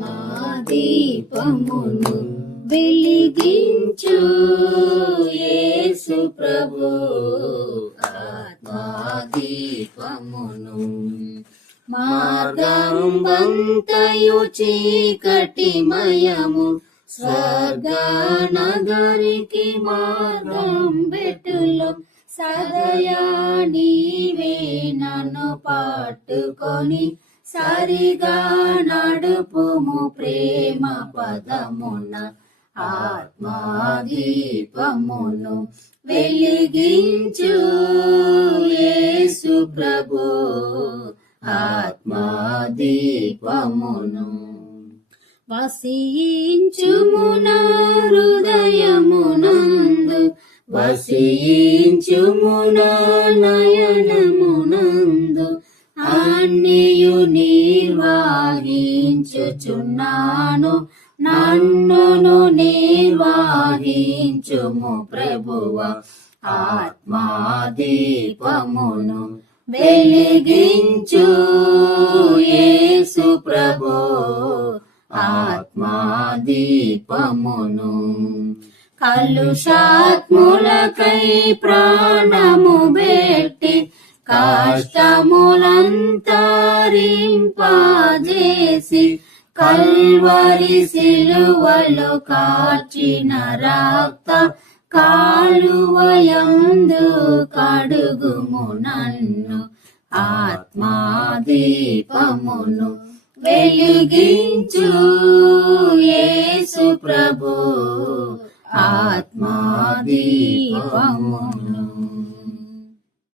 మా దీపమును వెలిగించు యేసు ప్రభు, ఆత్మా దీపమును. మార్గం బంతయు చీకటిమయము, స్వర్గనగరికి మార్గం బెట్టులో, సదయా నీవే నన్ను పట్టుకొని సరిగా నడుపుము ప్రేమ పదమున. ఆత్మా దీపమును వెలిగించు యేసు ప్రభు, ఆత్మా దీపమును. వసించుము నా హృదయమునందు, వసించుము నా నయనమునందు, అన్నియు నిర్వహించుచున్నాను, నన్నును నిర్వహించుము ప్రభువా. ఆత్మా దీపమును వెలిగించు యేసు ప్రభు, ఆత్మా దీపమును. కలుషాత్ములకై ప్రాణము బెట్టి, కష్టములంతరింపజేసి, కల్వరి సిలువలో కార్చిన రక్త కాలువయందు కడుగుము నన్ను. ఆత్మా దీపమును వెలిగించు యేసు ప్రభు, ఆత్మా దీపమును.